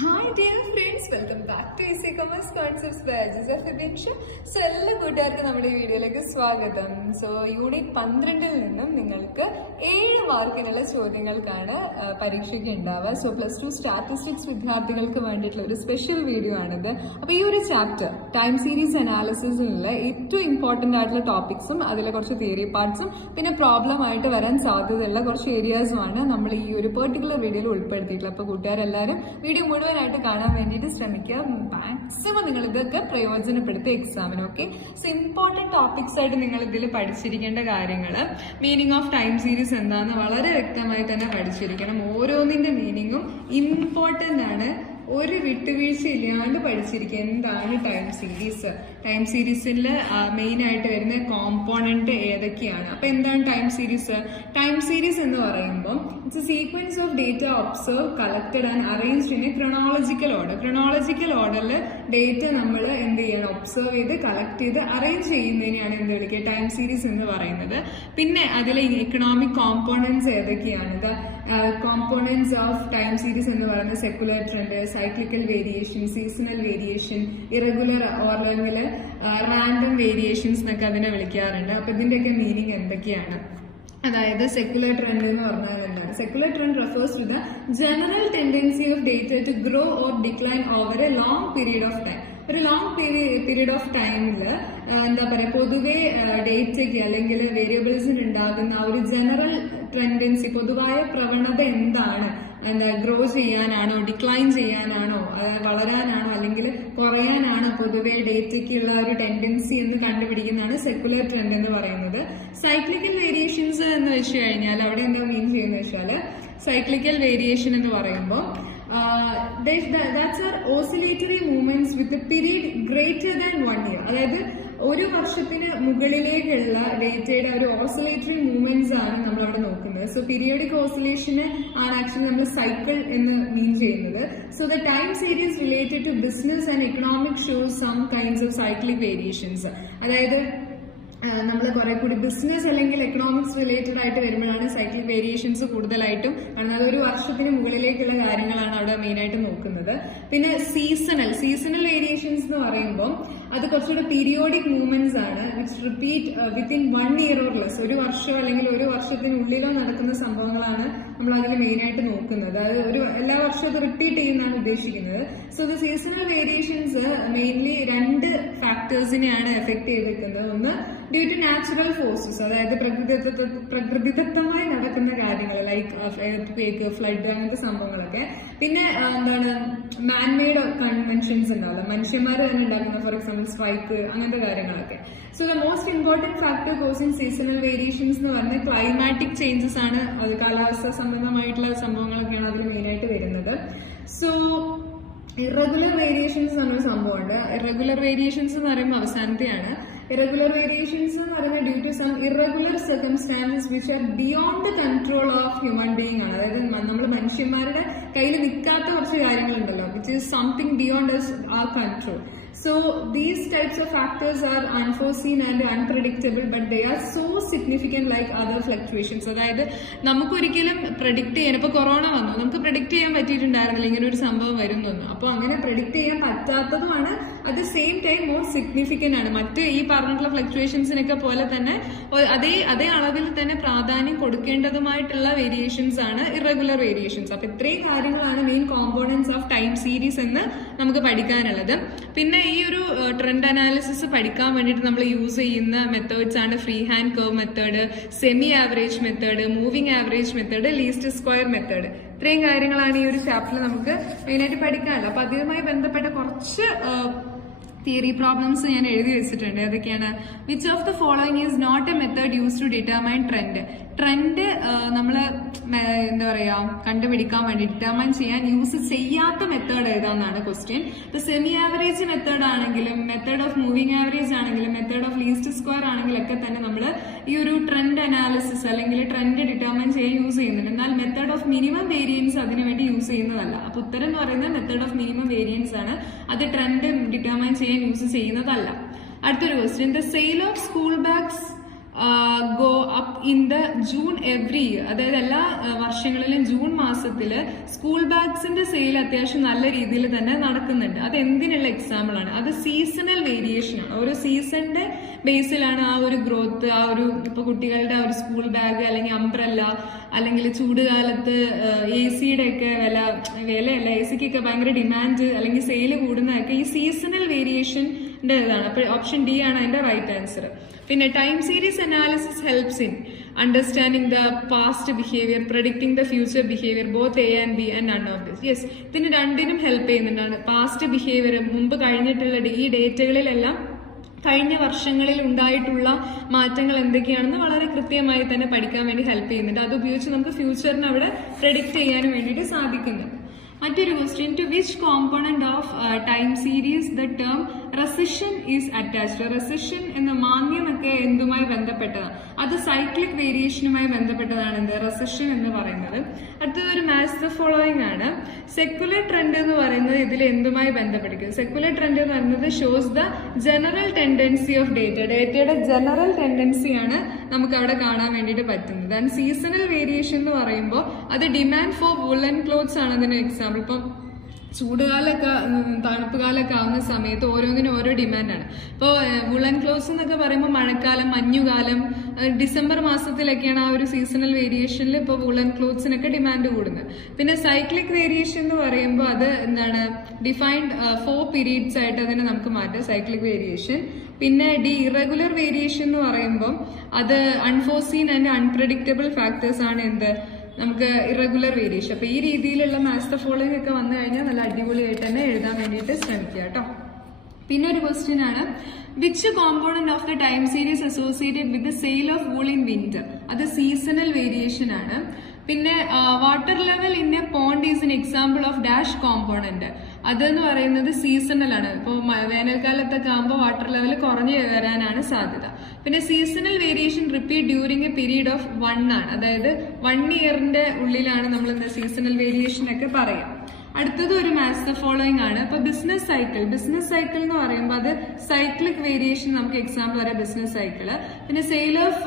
Hi dear friends, welcome back to Easy Commerce Concepts by Aziza Fibinsha. So എല്ലാ കൂട്ടുകാർക്കും നമ്മുടെ ഈ വീഡിയോയിലേക്ക് സ്വാഗതം. സോ യൂണിറ്റ് 12ൽ നിന്നും നിങ്ങൾക്ക് 7 മാർക്കിനുള്ള ചോദ്യങ്ങൾക്കാണ് പരീക്ഷയ്ക്ക് ഉണ്ടാവുക. സോ +2 സ്റ്റാറ്റിസ്റ്റിക്സ് വിദ്യാർത്ഥികൾക്ക് വേണ്ടിയിട്ടുള്ള ഒരു സ്പെഷ്യൽ വീഡിയോ ആണിത്. അപ്പോൾ ഈ ഒരു ചാപ്റ്റർ ടൈം സീരീസ് അനാലിസിസിലുള്ള ഏറ്റവും ഇമ്പോർട്ടന്റ് ആയിട്ടുള്ള ടോപ്പിക്സും അതിലെ കുറച്ച് തിയറി പാർട്സും പിന്നെ പ്രോബ്ലം ആയിട്ട് വരാൻ സാധ്യതയുള്ള കുറച്ച് ഏരിയാസുമാണ് നമ്മൾ ഈ ഒരു പെർട്ടിക്കുലർ വീഡിയോയിൽ ഉൾപ്പെടുത്തിയിട്ടുള്ളത്. അപ്പോൾ കൂട്ടുകാരെല്ലാവരും വീഡിയോ മുഴുവനായിട്ട് കാണാൻ വേണ്ടിയിട്ട് ശ്രമിക്കുക. മാക്സിമം നിങ്ങൾ ഇതൊക്കെ പ്രയോജനപ്പെടുത്തി എക്സാമിന്. ഓക്കെ, സോ ഇമ്പോർട്ടന്റ് ടോപ്പിക്സ് ആയിട്ട് നിങ്ങൾ ഇതിൽ പഠിച്ചിരിക്കേണ്ട കാര്യങ്ങൾ, മീനിങ് ഓഫ് ടൈം സീരീസ് എന്താണെന്ന് വളരെ വ്യക്തമായി തന്നെ പഠിച്ചിരിക്കണം. ഓരോന്നിന്റെ മീനിങ്ങും ഇമ്പോർട്ടന്റ് ആണ്. ഒരു വിട്ടുവീഴ്ച ഇല്ലാണ്ട് പഠിച്ചിരിക്കുക. എന്താണ് ടൈം സീരീസ്, ടൈം സീരീസിൽ മെയിൻ ആയിട്ട് വരുന്ന കോമ്പോണന്റ് ഏതൊക്കെയാണ്. അപ്പൊ എന്താണ് ടൈം സീരീസ്? ടൈം സീരീസ് എന്ന് പറയുമ്പോൾ it's A sequence of data observe, collected and arranged in A chronological order. Chronological ഓർഡറിൽ ഡേറ്റ നമ്മൾ എന്ത് ചെയ്യണം? ഒബ്സർവ് ചെയ്ത് കളക്ട് ചെയ്ത് അറേഞ്ച് ചെയ്യുന്നതിനെയാണ് എന്ത് വിളിക്കുക? ടൈം സീരീസ് എന്ന് പറയുന്നത്. പിന്നെ അതിലെ ഇക്കണോമിക് കോമ്പോണൻസ് ഏതൊക്കെയാണ്? കോമ്പോണൻസ് ഓഫ് ടൈം സീരീസ് എന്ന് പറയുന്നത് secular trend, cyclical variation, seasonal variation, irregular അല്ലെങ്കിൽ റാൻഡം വേരിയേഷൻസ് എന്നൊക്കെ അതിനെ വിളിക്കാറുണ്ട്. അപ്പൊ ഇതിന്റെയൊക്കെ മീനിങ് എന്തൊക്കെയാണ്? അതായത് സെക്കുലർ ട്രെൻഡ് എന്ന് പറഞ്ഞാൽ എന്താണ്? Secular trend refers to the general tendency of data to grow or decline over a long period of time. ഒരു ലോങ് പീരീഡ് ഓഫ് ടൈമിൽ എന്താ പറയുക, പൊതുവെ ഡേറ്റയ്ക്ക് അല്ലെങ്കിൽ വേരിയബിൾസിന് ഉണ്ടാകുന്ന ഒരു ജനറൽ ടെൻഡൻസി, പൊതുവായ പ്രവണത എന്താണ്? എന്താ, ഗ്രോ ചെയ്യാനാണോ, ഡിക്ലൈൻ ചെയ്യാനാണോ, വളരാനാണോ അല്ലെങ്കിൽ കുറയാനാണോ പൊതുവെ ഡേറ്റയ്ക്കുള്ള ഒരു ടെൻഡൻസി എന്ന് കണ്ടുപിടിക്കുന്നതാണ് സെക്കുലർ ട്രെൻഡ് എന്ന് പറയുന്നത്. സൈക്ലിക്കൽ വേരിയേഷൻസ് എന്ന് വെച്ച് കഴിഞ്ഞാൽ അവിടെ എന്താ മീൻ ചെയ്യുന്നത് വെച്ചാൽ, സൈക്ലിക്കൽ വേരിയേഷൻ എന്ന് പറയുമ്പോൾ that's our oscillatory movements with a period greater than 1 year. അതായത് ഒരു വർഷത്തിന് മുകളിലേക്കുള്ള ഡേറ്റയുടെ ഒരു ഓസിലേറ്ററി മൂവ്മെന്റ്സ് ആണ് നമ്മൾ അവിടെ നോക്കുന്നത്. സോ പീരിയോഡിക് ഓസിലേഷന് ആണ് ആക്ച്വലി നമ്മൾ സൈക്കിൾ എന്ന് മീൻ ചെയ്യുന്നത്. So the time series related to business and economic shows some kinds of cyclic variations. അതായത് നമ്മൾ കുറെ കൂടി ബിസിനസ് അല്ലെങ്കിൽ എക്കണോമിക്സ് റിലേറ്റഡ് ആയിട്ട് വരുമ്പോഴാണ് സൈക്ലിക് വേരിയേഷൻസ് കൂടുതലായിട്ടും, കാരണം അതൊരു വർഷത്തിന് മുകളിലേക്കുള്ള കാര്യങ്ങളാണ് അവിടെ മെയിൻ ആയിട്ട് നോക്കുന്നത്. പിന്നെ സീസണൽ വേരിയേഷൻസ് എന്ന് പറയുമ്പോൾ അത് കുറച്ചുകൂടെ പീരിയോഡിക് മൂവ്മെന്റ്സ് ആണ്, which repeat within 1 year or less. ഒരു വർഷം അല്ലെങ്കിൽ ഒരു വർഷത്തിനുള്ളിലോ നടക്കുന്ന സംഭവങ്ങളാണ് നമ്മൾ അതിൽ മെയിൻ ആയിട്ട് നോക്കുന്നത്. അത് എല്ലാ വർഷവും അത് റിപ്പീറ്റ് ചെയ്യുന്നതാണ് ഉദ്ദേശിക്കുന്നത്. So the seasonal variations mainly 2 ഫാക്ടേഴ്സിനെയാണ് എഫക്ട് ചെയ്തിരിക്കുന്നത്. ഒന്ന് ഡ്യൂ ടു നാച്ചുറൽ ഫോഴ്സസ്, അതായത് പ്രകൃതിദത്തമായി നടക്കുന്ന കാര്യങ്ങൾ ലൈക്ക് എർത്ത്, ഫ്ലഡ്, അങ്ങനത്തെ സംഭവങ്ങളൊക്കെ. പിന്നെ എന്താണ്, മാൻമെയ്ഡ് കൺവെൻഷൻസ് ഉണ്ടാവില്ല, മനുഷ്യന്മാർ തന്നെ ഉണ്ടാക്കുന്ന, ഫോർ എക്സാമ്പിൾ സ്ട്രൈക്ക്, അങ്ങനത്തെ കാര്യങ്ങളൊക്കെ. So the most important factor causing seasonal variations എന്ന് പറഞ്ഞാൽ ക്ലൈമാറ്റിക് ചേഞ്ചസ് ആണ്. അത് കാലാവസ്ഥ സംബന്ധമായിട്ടുള്ള സംഭവങ്ങളൊക്കെയാണ് അതിൽ മെയിൻ ആയിട്ട് വരുന്നത്. സോ ഇറഗുലർ വേരിയേഷൻസ് എന്നൊരു സംഭവമുണ്ട്. ഇറഗുലർ വേരിയേഷൻസ് എന്ന് പറയുമ്പോൾ അവസാനത്തെയാണ്. Irregular variations എന്ന് പറയുന്നത് due to some irregular circumstances which are beyond the control of human being ആണ്. അതായത് നമ്മൾ മനുഷ്യന്മാരുടെ കയ്യിൽ നിൽക്കാത്ത കുറച്ച് കാര്യങ്ങളുണ്ടല്ലോ, which is something beyond our control. So these types of factors are unforeseen and unpredictable, but they are so significant like other fluctuations. അതായത് നമുക്കൊരിക്കലും പ്രഡിക്ട് ചെയ്യാൻ, ഇപ്പൊ കൊറോണ വന്നു, നമുക്ക് പ്രഡിക്ട് ചെയ്യാൻ പറ്റിയിട്ടുണ്ടായിരുന്നില്ല ഇങ്ങനെ ഒരു സംഭവം വരുന്നൊന്നും. അപ്പോൾ അങ്ങനെ പ്രഡിക്ട് ചെയ്യാൻ പറ്റാത്തതുമാണ് at the same time more significant ആണ്. മറ്റ് ഈ പറഞ്ഞിട്ടുള്ള ഫ്ലക്ച്വേഷൻസിനൊക്കെ പോലെ തന്നെ അതേ അളവിൽ തന്നെ പ്രാധാന്യം കൊടുക്കേണ്ടതുമായിട്ടുള്ള വേരിയേഷൻസ് ആണ് ഇറഗുലർ വേരിയേഷൻസ്. അപ്പൊ ഇത്രയും കാര്യങ്ങളാണ് main components of time series എന്ന് നമുക്ക് പഠിക്കാനുള്ളത്. പിന്നെ ഈ ഒരു ട്രെൻഡ് അനാലിസിസ് പഠിക്കാൻ വേണ്ടിയിട്ട് നമ്മൾ യൂസ് ചെയ്യുന്ന മെത്തേഡ്സ് ആണ് free hand curve method, semi average method, moving average method, least square method. ഇത്രയും കാര്യങ്ങളാണ് ഈ ഒരു ചാപ്റ്ററിൽ നമുക്ക് മെയിനായിട്ട് പഠിക്കാനുള്ളത്. അപ്പൊ അതുമായി ബന്ധപ്പെട്ട കുറച്ച് തിയറി പ്രോബ്ലംസ് ഞാൻ എഴുതി വെച്ചിട്ടുണ്ട്. ഏതൊക്കെയാണ്? Which of the following is not a method use to determine trend. Trend നമ്മൾ എന്താ പറയാ കണ്ടുപിടിക്കാൻ വേണ്ടി, ഡിറ്റർമൈൻ ചെയ്യാൻ യൂസ് ചെയ്യാത്ത മെത്തേഡ് ഏതാണെന്നാണ് ക്വസ്റ്റ്യൻ. ഇപ്പൊ സെമി ആവറേജ് മെത്തേഡ് ആണെങ്കിലും, മെത്തേഡ് ഓഫ് മൂവിംഗ് ആവറേജ് ആണെങ്കിലും, മെത്തേഡ് ഓഫ് ലീസ്റ്റ് സ്ക്വയർ ആണെങ്കിലും ഒക്കെ തന്നെ നമ്മൾ ഈ ഒരു ട്രെൻഡ് അനാലിസിസ് അല്ലെങ്കിൽ ട്രെൻഡ് ഡിറ്റർമൈൻ ചെയ്യാൻ യൂസ് ചെയ്യുന്നുണ്ട്. എന്നാൽ മെത്തേഡ് ഓഫ് മിനിമം വേരിയൻസ് അതിനുവേണ്ടി യൂസ് ചെയ്യുന്നതല്ല. അപ്പൊ ഉത്തരം എന്ന് പറയുന്നത് മെത്തേഡ് ഓഫ് മിനിമം വേരിയൻസ് ആണ്, അത് ട്രെൻഡ് ഡിറ്റർമൈൻ ചെയ്യാൻ യൂസ് ചെയ്യുന്നതല്ല. അടുത്തൊരു question, the sale of school bags go up in the June every year. അതായത് എല്ലാ വർഷങ്ങളിലും ജൂൺ മാസത്തില് സ്കൂൾ ബാഗ്സിന്റെ സെയിൽ അത്യാവശ്യം നല്ല രീതിയിൽ തന്നെ നടക്കുന്നുണ്ട്. അത് എന്തിനുള്ള എക്സാമ്പിൾ ആണ്? അത് സീസണൽ വേരിയേഷൻ ആണ്. ഓരോ സീസണിന്റെ ബേസിലാണ് ആ ഒരു ഗ്രോത്ത്, ആ ഒരു ഇപ്പൊ കുട്ടികളുടെ ഒരു സ്കൂൾ ബാഗ് അല്ലെങ്കിൽ അംബ്രല്ല, അല്ലെങ്കിൽ ചൂടുകാലത്ത് AC-യുടെ ഒക്കെ വിലയല്ല, AC-ക്കൊക്കെ ഭയങ്കര ഡിമാൻഡ് അല്ലെങ്കിൽ സെയിൽ കൂടുന്നതൊക്കെ ഈ സീസണൽ വേരിയേഷന്റെ ഇതാണ്. അപ്പൊ ഓപ്ഷൻ ഡി ആണ് അതിന്റെ റൈറ്റ് ആൻസർ. പിന്നെ time series analysis helps in understanding the past behaviour, predicting the future behaviour, both A and B and none of this. Yes, ഇതിന് രണ്ടിനും ഹെൽപ്പ് ചെയ്യുന്നുണ്ടാണ്. പാസ്റ്റ് ബിഹേവിയർ, മുമ്പ് കഴിഞ്ഞിട്ടുള്ള ഈ ഡേറ്റകളിലെല്ലാം കഴിഞ്ഞ വർഷങ്ങളിൽ ഉണ്ടായിട്ടുള്ള മാറ്റങ്ങൾ എന്തൊക്കെയാണെന്ന് വളരെ കൃത്യമായി തന്നെ പഠിക്കാൻ വേണ്ടി ഹെൽപ്പ് ചെയ്യുന്നുണ്ട്. അത് ഉപയോഗിച്ച് നമുക്ക് ഫ്യൂച്ചറിന് അവിടെ പ്രെഡിക്റ്റ് ചെയ്യാനും വേണ്ടിയിട്ട് സാധിക്കുന്നുണ്ട്. മറ്റൊരു question, to which component of time series the term recession is attached. Recession എന്ന മാന്യമൊക്കെ എന്തുമായി ബന്ധപ്പെട്ടതാണ്? അത് സൈക്ലിക് വേരിയേഷനുമായി ബന്ധപ്പെട്ടതാണ് എന്ത് റെസിഷൻ എന്ന് പറയുന്നത്. അടുത്തത് ഒരു മാച്ച് ദ ഫോളോയിങ് ആണ്. സെക്കുലർ ട്രെൻഡ് എന്ന് പറയുന്നത് ഇതിൽ എന്തുമായി ബന്ധപ്പെട്ടിരിക്കും? സെക്കുലർ ട്രെൻഡ് എന്ന് പറയുന്നത് shows the general tendency of data. ഡേറ്റയുടെ ജനറൽ ടെൻഡൻസിയാണ് നമുക്ക് അവിടെ കാണാൻ വേണ്ടിയിട്ട് പറ്റുന്നത്. ആൻഡ് സീസണൽ വേരിയേഷൻ എന്ന് പറയുമ്പോൾ അത് ഡിമാൻഡ് ഫോർ വുളൻ ക്ലോത്ത്സ് ആണ് അതിന് എക്സാമ്പിൾ. ഇപ്പം ചൂടുകാലൊക്കെ തണുപ്പ് കാലൊക്കെ ആവുന്ന സമയത്ത് ഓരോന്നിനും ഓരോ ഡിമാൻഡാണ്. ഇപ്പോൾ വുളൻ ക്ലോത്ത്സ് എന്നൊക്കെ പറയുമ്പോൾ മഴക്കാലം, മഞ്ഞുകാലം, ഡിസംബർ മാസത്തിലൊക്കെയാണ് ആ ഒരു സീസണൽ വേരിയേഷനിൽ ഇപ്പോൾ വുളൻ ക്ലോത്ത്സിനൊക്കെ ഡിമാൻഡ് കൂടുന്നത്. പിന്നെ സൈക്ലിക് വേരിയേഷൻ എന്ന് പറയുമ്പോൾ അത് എന്താണ്, ഡിഫൈൻഡ് 4 പീരീഡ്സ് ആയിട്ട് അതിനെ നമുക്ക് മാറ്റാം, സൈക്ലിക് വേരിയേഷൻ. പിന്നെ ഇറഗുലർ വേരിയേഷൻ എന്ന് പറയുമ്പോൾ അത് അൺഫോർസീൻ ആൻഡ് അൺപ്രഡിക്റ്റബിൾ ഫാക്ടേഴ്സ് ആണ് എന്ത് നമുക്ക് ഇറഗുലർ വേരിയേഷൻ. അപ്പൊ ഈ രീതിയിലുള്ള മാച്ച് ദ ഫോളോയിങ് ഒക്കെ വന്നു കഴിഞ്ഞാൽ നല്ല അടിപൊളിയായിട്ട് തന്നെ എഴുതാൻ വേണ്ടിയിട്ട് ശ്രമിക്കുക കേട്ടോ. പിന്നെ ഒരു ക്വസ്റ്റ്യൻ ആണ്, which component of the time series associated with the sale of wool in winter? അത് സീസണൽ വേരിയേഷൻ ആണ്. പിന്നെ water level in a pond is an example of dash component. അതെന്ന് പറയുന്നത് സീസണൽ ആണ്. ഇപ്പോൾ വേനൽക്കാലത്തൊക്കെ ആകുമ്പോൾ വാട്ടർ ലെവൽ കുറഞ്ഞു വരാനാണ് സാധ്യത. പിന്നെ seasonal variation repeat during A period of 1 ആണ്. അതായത് 1 ഇയറിന്റെ ഉള്ളിലാണ് നമ്മൾ സീസണൽ വേരിയേഷൻ ഒക്കെ പറയാം. അടുത്തത് ഒരു മാച്ച് ദ ഫോളോയിങ് ആണ്. ഇപ്പൊ ബിസിനസ് സൈക്കിൾ എന്ന് പറയുമ്പോൾ അത് സൈക്ലിക് വേരിയേഷൻ നമുക്ക് എക്സാമ്പിൾ വരാം, ബിസിനസ് സൈക്കിള്. പിന്നെ sale of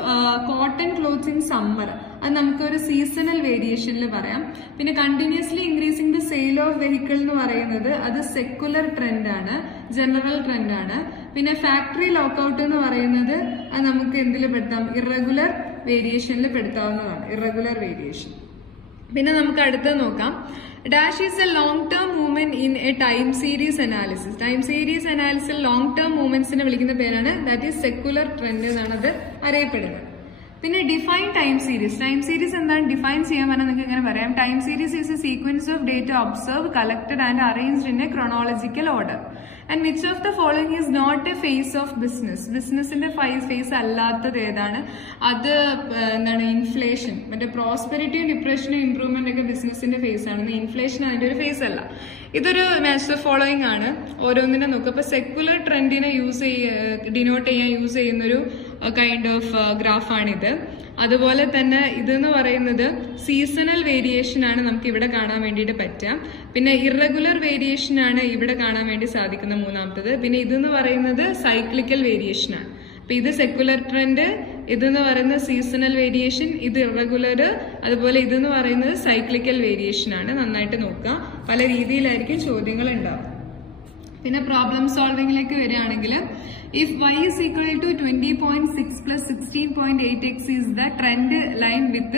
cotton clothes in summer, അത് നമുക്ക് ഒരു സീസണൽ വേരിയേഷനിൽ പറയാം. പിന്നെ continuously increasing the sale of vehicle എന്ന് പറയുന്നത് അത് സെക്കുലർ ട്രെൻഡ് ആണ്, ജനറൽ ട്രെൻഡ് ആണ്. പിന്നെ ഫാക്ടറി ലോക്കൌട്ട് എന്ന് പറയുന്നത് അത് നമുക്ക് എന്തിൽ പെടുത്താം, ഇറഗുലർ വേരിയേഷനിൽ പെടുത്താവുന്നതാണ്, ഇറഗുലർ വേരിയേഷൻ. പിന്നെ നമുക്ക് അടുത്തത് നോക്കാം. Dash is A long term movement in A time series analysis. Time series അനാലിസിൽ long term മൂവ്മെന്റ്സിനെ വിളിക്കുന്ന പേരാണ് ദാറ്റ് ഈസ് സെക്കുലർ ട്രെൻഡ് എന്നാണ് അത് അറിയപ്പെടുന്നത്. പിന്നെ ഡിഫൈൻ ടൈം സീരീസ് എന്താണ് ഡിഫൈൻ ചെയ്യാൻ പറഞ്ഞാൽ നിങ്ങൾക്ക് ഇങ്ങനെ പറയാം. Time series is a sequence of data observe, collected and arranged in a chronological order. And which of the following is not a phase of ബിസിനസിന്റെ ഫേസ് അല്ലാത്തത് ഏതാണ്? അത് എന്താണ്, ഇൻഫ്ലേഷൻ. മറ്റേ പ്രോസ്പെരിറ്റിയും ഡിപ്രഷനും ഇംപ്രൂവ്മെന്റ് ഒക്കെ ബിസിനസിന്റെ ഫേസ് ആണ്, ഇൻഫ്ലേഷൻ അതിന്റെ ഒരു ഫേസ് അല്ല. ഇതൊരു മാച്ച് ദ ഫോളോയിങ് ആണ്. ഓരോന്നിനെ നോക്കുക. അപ്പൊ സെക്കുലർ ട്രെൻഡിനെ ഡിനോട്ട് ചെയ്യാൻ യൂസ് ചെയ്യുന്നൊരു കൈൻഡ് ഓഫ് ഗ്രാഫാണിത്. അതുപോലെ തന്നെ ഇതെന്ന് പറയുന്നത് സീസണൽ വേരിയേഷൻ ആണ് നമുക്ക് ഇവിടെ കാണാൻ വേണ്ടിയിട്ട് പറ്റുക. പിന്നെ ഇറഗുലർ വേരിയേഷൻ ആണ് ഇവിടെ കാണാൻ വേണ്ടി സാധിക്കുന്ന മൂന്നാമത്തത്. പിന്നെ ഇതെന്ന് പറയുന്നത് സൈക്ലിക്കൽ വേരിയേഷൻ ആണ്. അപ്പൊ ഇത് സെക്കുലർ ട്രെൻഡ്, ഇതെന്ന് പറയുന്നത് സീസണൽ വേരിയേഷൻ, ഇത് ഇറഗുലർ, അതുപോലെ ഇതെന്ന് പറയുന്നത് സൈക്ലിക്കൽ വേരിയേഷൻ ആണ്. നന്നായിട്ട് നോക്കുക, പല രീതിയിലായിരിക്കും ചോദ്യങ്ങൾ ഉണ്ടാവും. പിന്നെ പ്രോബ്ലം സോൾവിംഗിലേക്ക് വരികയാണെങ്കിൽ, if y is equal to 20.6 plus 16.8x is the trend line with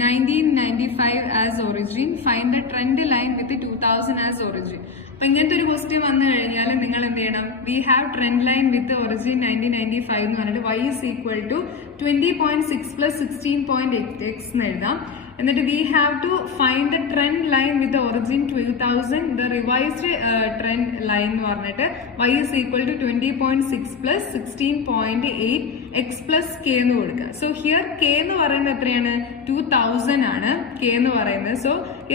1995 as origin, find the trend line with 2000 as origin. അപ്പൊ ഇങ്ങനത്തെ ഒരു ക്വസ്റ്റ്യൻ വന്നു കഴിഞ്ഞാൽ നിങ്ങൾ എന്ത് ചെയ്യണം, we have trend line with origin 1995 എന്ന് പറഞ്ഞിട്ട് y is equal to 20.6 plus 16.8x എന്ന് എഴുതാം. എന്നിട്ട് we have to find the trend line with origin 2000, the revised trend line എന്ന് പറഞ്ഞിട്ട് y is equal to 20.6 plus 16.8 x plus k എന്ന് കൊടുക്കുക. So here k എന്ന് പറയുന്നത് എത്രയാണ്, 2000 ആണ് k എന്ന് പറയുന്നത്. So k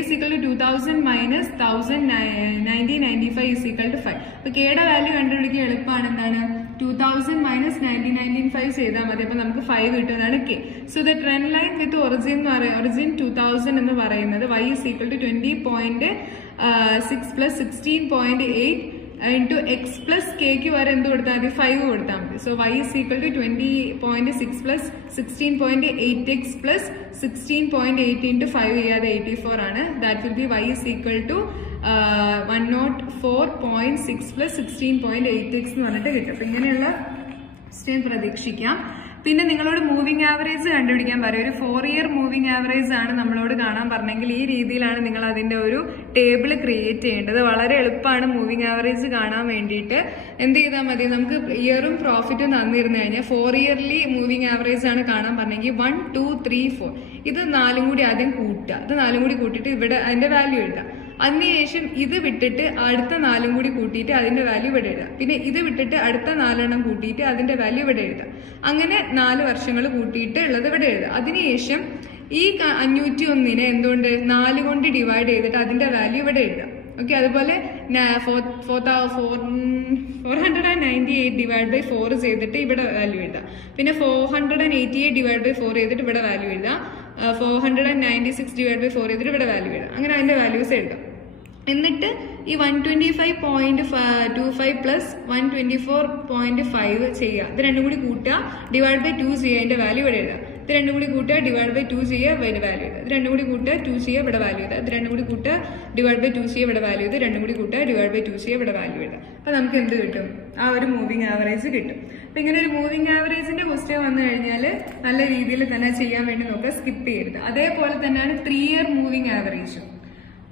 is equal to 2000 minus 1995 is equal to 5. അപ്പൊ k യുടെ വാല്യൂ കണ്ടുപിടിക്കുക എളുപ്പമാണ്. എന്താണ്, 2000 minus 1995 ചെയ്താൽ മതി. അപ്പൊ നമുക്ക് 5 കിട്ടുന്നതാണ് k. So the trend line with origin 2000 എന്ന് പറയുന്നത് y is equal to 20.6 plus 16.8 into X plus കെക്ക് വരെ എന്ത് കൊടുത്താൽ മതി 5 കൊടുത്താൽ മതി. So y is equal to 20.6 plus 16.8x plus 16.8 into 5 ചെയ്യാതെ 84 ആണ്. That will be y is equal to 104.6 plus 16.8x എന്ന് പറഞ്ഞിട്ട് കിട്ടും. അപ്പൊ ഇങ്ങനെയുള്ള ക്വസ്റ്റ്യൻ പ്രതീക്ഷിക്കാം. പിന്നെ നിങ്ങളോട് മൂവിംഗ് ആവറേജ് കണ്ടുപിടിക്കാൻ പറയും. ഒരു 4 ഇയർ മൂവിംഗ് ആവറേജ് ആണ് നമ്മളോട് കാണാൻ പറഞ്ഞെങ്കിൽ ഈ രീതിയിലാണ് നിങ്ങൾ അതിന്റെ ഒരു ടേബിൾ ക്രിയേറ്റ് ചെയ്യേണ്ടത്. വളരെ എളുപ്പമാണ് മൂവിംഗ് ആവറേജ് കാണാൻ വേണ്ടിയിട്ട്. എന്ത് ചെയ്താൽ മതി, നമുക്ക് ഇയറും പ്രോഫിറ്റും തന്നിരുന്നു കഴിഞ്ഞാൽ 4 ഇയർലി മൂവിംഗ് ആവറേജ് ആണ് കാണാൻ പറഞ്ഞെങ്കിൽ 1, 2, 3, 4 ഇത് 4 കൂടി ആദ്യം കൂട്ടുക. ഇത് 4 കൂടി കൂട്ടിയിട്ട് ഇവിടെ അതിന്റെ വാല്യൂ എഴുതാം. അതിനുശേഷം ഇത് വിട്ടിട്ട് അടുത്ത 4 കൂടി കൂട്ടിയിട്ട് അതിന്റെ വാല്യൂ ഇവിടെ എഴുതാം. പിന്നെ ഇത് വിട്ടിട്ട് അടുത്ത 4 കൂട്ടിയിട്ട് അതിന്റെ വാല്യൂ ഇവിടെ എഴുതാം. അങ്ങനെ 4 വർഷങ്ങൾ കൂട്ടിയിട്ട് ഉള്ളത് ഇവിടെ എഴുതാം. അതിനുശേഷം ഈ 501 എന്തുകൊണ്ട് 4 കൊണ്ട് ഡിവൈഡ് ചെയ്തിട്ട് അതിന്റെ വാല്യൂ ഇവിടെ എഴുതാം. ഓക്കെ, അതുപോലെ 498 ഡിവൈഡ് ബൈ 4 ചെയ്തിട്ട് ഇവിടെ വാല്യൂ എഴുതാം. പിന്നെ 488 ഡിവൈഡ് ബൈ 4 ചെയ്തിട്ട് ഇവിടെ വാല്യൂ എഴുതാം. 496 ഡിവൈഡ് ബൈ 4 ചെയ്തിട്ട് ഇവിടെ വാല്യൂ എഴുതാം. അങ്ങനെ അതിന്റെ വാല്യൂസ് എഴുതാം. എന്നിട്ട് ഈ 125.25 പ്ലസ് 124.5 ചെയ്യുക. ഇത് രണ്ടും കൂടി കൂട്ടുക, ഡിവൈഡ് ബൈ 2 ചെയ്യുക, അതിന്റെ വാല്യൂ ഇവിടെ എഴുതാം. ഇത് രണ്ടും കൂടി കൂട്ടുക, ഡിവൈഡ് ബൈ 2 ചെയ്യുക, ഇവിടെ വാല്യൂ എഴുതാം. ഇത് രണ്ടും കൂടി കൂട്ടുക, 2 ചെയ്യുക, ഇവിടെ വാല്യൂ എഴുതാം. ഇത് രണ്ടും കൂടി കൂട്ടുക, ഡിവൈഡ് ബൈ 2 ചെയ്യുക, ഇവിടെ വാല്യൂ എഴുതാം. രണ്ടും കൂടി കൂട്ടുക, ഡിവൈഡ് ബൈ 2 ചെയ്യുക, ഇവിടെ വാല്യൂ എഴുതാം. അപ്പൊ നമുക്ക് എന്ത് കിട്ടും? ആ ഒരു മൂവിംഗ് ആവറേജ് കിട്ടും. അപ്പൊ ഇങ്ങനെ ഒരു മൂവിംഗ് ആവറേജിന്റെ ക്വസ്റ്റ്യൻ വന്നു കഴിഞ്ഞാൽ നല്ല രീതിയിൽ തന്നെ ചെയ്യാൻ വേണ്ടി നോക്കുക, സ്കിപ്പ് ചെയ്യരുത്. അതേപോലെ തന്നെയാണ് 3 ഇയർ മൂവിംഗ് ആവറേജും.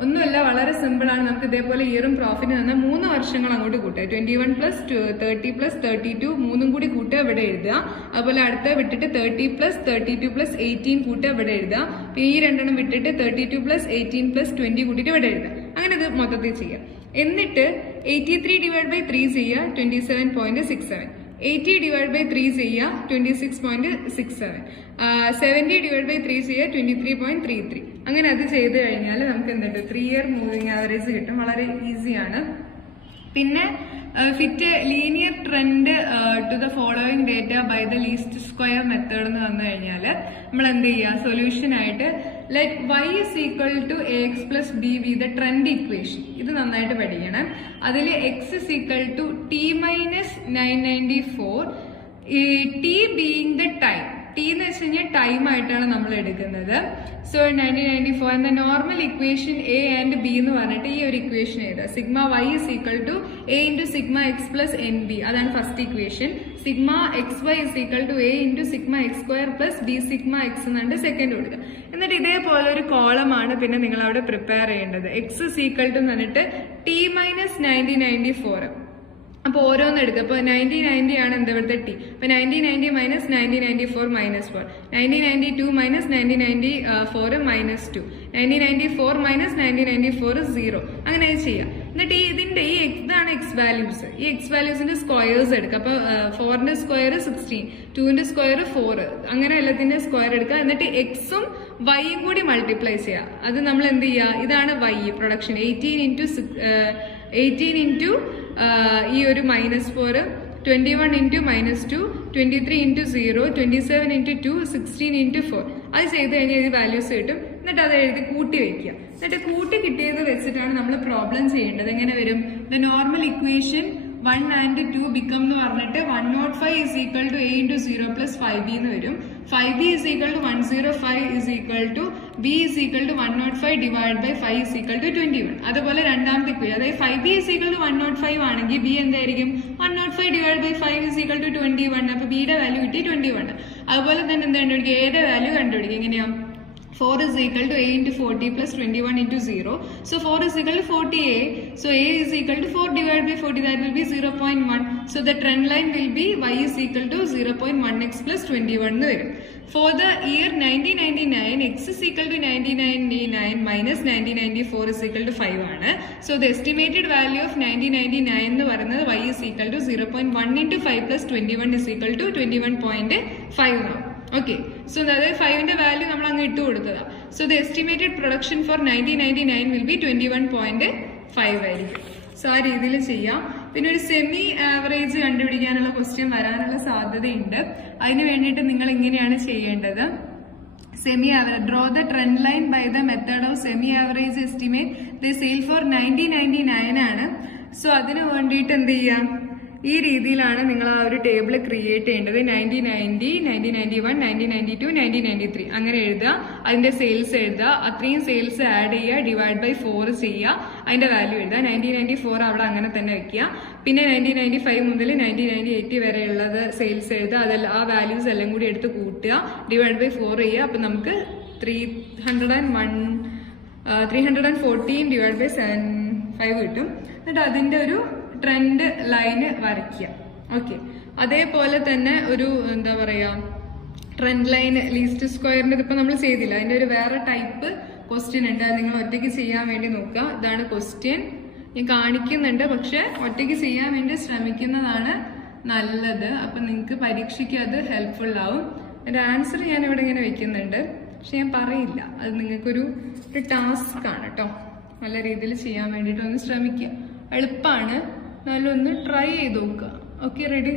ഒന്നുമല്ല, വളരെ സിമ്പിൾ ആണ്. നമുക്ക് ഇതേപോലെ ഇയറും പ്രോഫിറ്റ് തന്നാൽ 3 വർഷങ്ങൾ അങ്ങോട്ട് കൂട്ടുക. 21 പ്ലസ് 30 പ്ലസ് 32 മൂന്നും കൂടി കൂട്ടുക, ഇവിടെ എഴുതുക. അതുപോലെ അടുത്ത വിട്ടിട്ട് 30 പ്ലസ് 32 പ്ലസ് 18 കൂട്ടുക, ഇവിടെ എഴുതുക. ഈ രണ്ടെണ്ണം വിട്ടിട്ട് 32 പ്ലസ് 18 പ്ലസ് 20 കൂട്ടിയിട്ട് ഇവിടെ എഴുതുക. അങ്ങനെ ഇത് മൊത്തത്തിൽ ചെയ്യാം. എന്നിട്ട് 83 ഡിവൈഡ് ബൈ 3 ചെയ്യുക, 27.67. 80 ഡിവൈഡ് ബൈ 3 ചെയ്യുക, 26.67. 70 ഡിവൈഡ് ബൈ 3 ചെയ്യുക, 23.33. അങ്ങനെ അത് ചെയ്ത് കഴിഞ്ഞാൽ നമുക്ക് എന്തുണ്ട്, 3 ഇയർ മൂവിംഗ് ആവറേജ് കിട്ടും. വളരെ ഈസിയാണ്. പിന്നെ fit linear trend to the following data by the least square method എന്ന് വന്നു കഴിഞ്ഞാൽ നമ്മൾ എന്ത് ചെയ്യുക, സൊല്യൂഷൻ ആയിട്ട് let y is equal to ax plus bv the trend equation. ഇത് നന്നായിട്ട് പഠിക്കണം. അതിൽ x is equal to t minus 994, t being the time. t എന്ന് വെച്ച് കഴിഞ്ഞാൽ ടൈം ആയിട്ടാണ് നമ്മൾ എടുക്കുന്നത്. സോ 1994 എന്ന normal equation A and B എന്ന് പറഞ്ഞിട്ട് ഈ ഒരു ഇക്വേഷൻ എഴുതുക. Sigma y is equal to a into sigma x plus nb, അതാണ് first equation. Sigma xy is equal to a into sigma x square plus b sigma x എന്നാണ് second കൊടുക്കുക. എന്നിട്ട് ഇതേപോലെ ഒരു കോളമാണ് പിന്നെ നിങ്ങൾ അവിടെ പ്രിപ്പയർ ചെയ്യേണ്ടത്. x is equal to എന്ന് പറഞ്ഞിട്ട് t minus 1994. അപ്പൊ ഓരോന്ന് എടുക്കുക. അപ്പൊ 9090 ആണ് എന്താ ഇവിടുത്തെ ടി. അപ്പൊ 9090 minus 9094 minus 4, 9092 minus 9094 minus 2, 9094 minus 9094 0. അങ്ങനെ ചെയ്യാം. എന്നിട്ട് ഇതിന്റെ ഈ ഇതാണ് എക്സ് വാല്യൂസ്. ഈ എക്സ് വാല്യൂസിന്റെ സ്ക്വയേഴ്സ് എടുക്കുക. അപ്പൊ 4ന്റെ സ്ക്വയർ 16, 2ന്റെ സ്ക്വയർ 4, അങ്ങനെ എല്ലാത്തിന്റെ സ്ക്വയർ എടുക്കുക. എന്നിട്ട് എക്സും വൈയും കൂടി മൾട്ടിപ്ലൈ ചെയ്യുക. അത് നമ്മൾ എന്ത് ചെയ്യുക, ഇതാണ് വൈ പ്രൊഡക്ഷൻ. 18 ഇൻറ്റു ഈ ഒരു -4, 21 ഇൻറ്റു -2, 23 ഇൻറ്റു 0, 27 ഇൻറ്റു 2, 16 ഇൻറ്റു 4. അത് ചെയ്ത് കഴിഞ്ഞാൽ ഇത് വാല്യൂസ് കിട്ടും. എന്നിട്ട് അത് എഴുതി കൂട്ടി വെക്കുക. എന്നിട്ട് കൂട്ടി കിട്ടിയത് വെച്ചിട്ടാണ് നമ്മൾ പ്രോബ്ലം ചെയ്യേണ്ടത്. എങ്ങനെ വരും, the normal equation 1 and 2 become എന്ന് പറഞ്ഞിട്ട് 105 is equal to a into 0 plus 5b എന്ന് വരും. 5b is equal to 105 is equal to b is equal to 105 divided by 5 is equal to 21. അതുപോലെ രണ്ടാമത്തെ ഇക്വേഷൻ, അതായത് 5b is equal to 105 ആണെങ്കിൽ b എന്തായിരിക്കും, 105 divided by 5 is equal to 21. അപ്പൊ ബിയുടെ value കിട്ടി 21. അതുപോലെ തന്നെ എന്താ കണ്ടുപിടിക്കുക, എയുടെ വാല്യൂ കണ്ടുപിടിക്കുക. എങ്ങനെയാ, 4 is equal to a into 40 plus 21 into 0. So 4 is equal to 40a. So a is equal to 4 divided by 40, that will be 0.1. So the trend line will be y is equal to 0.1x plus 21 എന്ന് വരും. For the year 1999, x is equal to 1999 minus 1994 is equal to 5 ആണ്. So the estimated value of 1999 എന്ന് പറയുന്നത് y is equal to 0.1 into 5 plus 21 is equal to 21.5 now. Okay, so അതായത് 5ന്റെ value നമ്മൾ അങ്ങ് ഇട്ട് കൊടുത്തതാണ്. So the estimated production four 1999 will be 21.5 ആയിരിക്കും. So ആ രീതിയിൽ ചെയ്യാം. പിന്നെ ഒരു സെമി ആവറേജ് കണ്ടുപിടിക്കാനുള്ള ക്വസ്റ്റ്യൻ വരാനുള്ള സാധ്യതയുണ്ട്. അതിന് വേണ്ടിയിട്ട് നിങ്ങൾ ഇങ്ങനെയാണ് ചെയ്യേണ്ടത്. Semi average, draw the trend line by the method of semi average estimate. The sale for 1999 ആണ്. സോ അതിന് വേണ്ടിയിട്ട് എന്ത് ചെയ്യാം, ഈ രീതിയിലാണ് നിങ്ങൾ ആ ഒരു ടേബിൾ ക്രിയേറ്റ് ചെയ്യേണ്ടത്. 1990, 1991, 1992, 1993 അങ്ങനെ എഴുതുക. അതിന്റെ സെയിൽസ് എഴുതുക. അത്രയും സെയിൽസ് ആഡ് ചെയ്യുക, ഡിവൈഡ് ബൈ 4 ചെയ്യുക, അതിന്റെ വാല്യൂ എഴുതുക. 1994 അവിടെ അങ്ങനെ തന്നെ വെക്കുക. പിന്നെ 1995 മുതൽ 1980 വരെ ഉള്ളത് സെയിൽസ് എഴുതുക. അതെല്ലാം ആ വാല്യൂസ് എല്ലാം കൂടി എടുത്ത് കൂട്ടുക, ഡിവൈഡ് ബൈ 4 ചെയ്യുക. അപ്പൊ നമുക്ക് 314 ഡിവൈഡ് ബൈ 5 കിട്ടും. എന്നിട്ട് അതിന്റെ ഒരു ട്രെൻഡ് ലൈന് വരയ്ക്കുക. ഓക്കെ, അതേപോലെ തന്നെ ഒരു എന്താ പറയാ ട്രെൻഡ് ലൈൻ ലീസ്റ്റ് സ്ക്വയറിന്റെ ഇപ്പൊ നമ്മൾ ചെയ്തില്ല, അതിന്റെ ഒരു വേറെ ടൈപ്പ് ക്വസ്റ്റ്യൻ ഉണ്ട്. അത് നിങ്ങൾ ഒറ്റയ്ക്ക് ചെയ്യാൻ വേണ്ടി നോക്കുക. ഇതാണ് ക്വസ്റ്റ്യൻ, ഞാൻ കാണിക്കുന്നുണ്ട്, പക്ഷെ ഒറ്റയ്ക്ക് ചെയ്യാൻ വേണ്ടി ശ്രമിക്കുന്നതാണ് നല്ലത്. അപ്പൊ നിങ്ങൾക്ക് പരീക്ഷയ്ക്ക് അത് ഹെൽപ്ഫുൾ ആവും. അതിന്റെ ആൻസർ ഞാൻ ഇവിടെ ഇങ്ങനെ വെക്കുന്നുണ്ട്, പക്ഷെ ഞാൻ പറയില്ല. അത് നിങ്ങൾക്കൊരു ടാസ്ക് ആണ് കേട്ടോ. നല്ല രീതിയിൽ ചെയ്യാൻ വേണ്ടിയിട്ട് ഒന്ന് ശ്രമിക്കുക. എളുപ്പമാണ്, നല്ലൊന്ന് ട്രൈ ചെയ്ത് നോക്കുക. Okay, ready?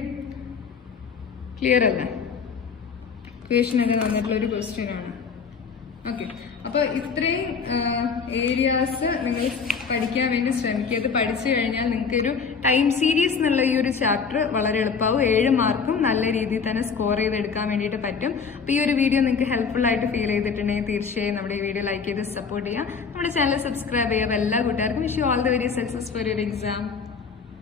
ക്ലിയർ അല്ലേ? ക്വസ്റ്റ്യനൊക്കെ തന്നിട്ടുള്ള ഒരു ക്വസ്റ്റ്യൻ ആണ്. ഓക്കെ, അപ്പോൾ ഇത്രയും ഏരിയാസ് നിങ്ങൾ പഠിക്കാൻ വേണ്ടി ശ്രമിക്കുക. ഇത് പഠിച്ചു കഴിഞ്ഞാൽ നിങ്ങൾക്ക് ഒരു ടൈം സീരീസ് എന്നുള്ള ഈ ഒരു ചാപ്റ്റർ വളരെ എളുപ്പമാവും. 7 മാർക്കും നല്ല രീതിയിൽ തന്നെ സ്കോർ ചെയ്തെടുക്കാൻ വേണ്ടിയിട്ട് പറ്റും. അപ്പോൾ ഈ ഒരു വീഡിയോ നിങ്ങൾക്ക് ഹെൽപ്ഫുൾ ആയിട്ട് ഫീൽ ചെയ്തിട്ടുണ്ടെങ്കിൽ തീർച്ചയായും നമ്മുടെ ഈ വീഡിയോ ലൈക്ക് ചെയ്ത് സപ്പോർട്ട് ചെയ്യുക. നമ്മുടെ ചാനൽ സബ്സ്ക്രൈബ് ചെയ്യുക. എല്ലാ കൂട്ടുകാർക്കും wish you all the very success for your exam.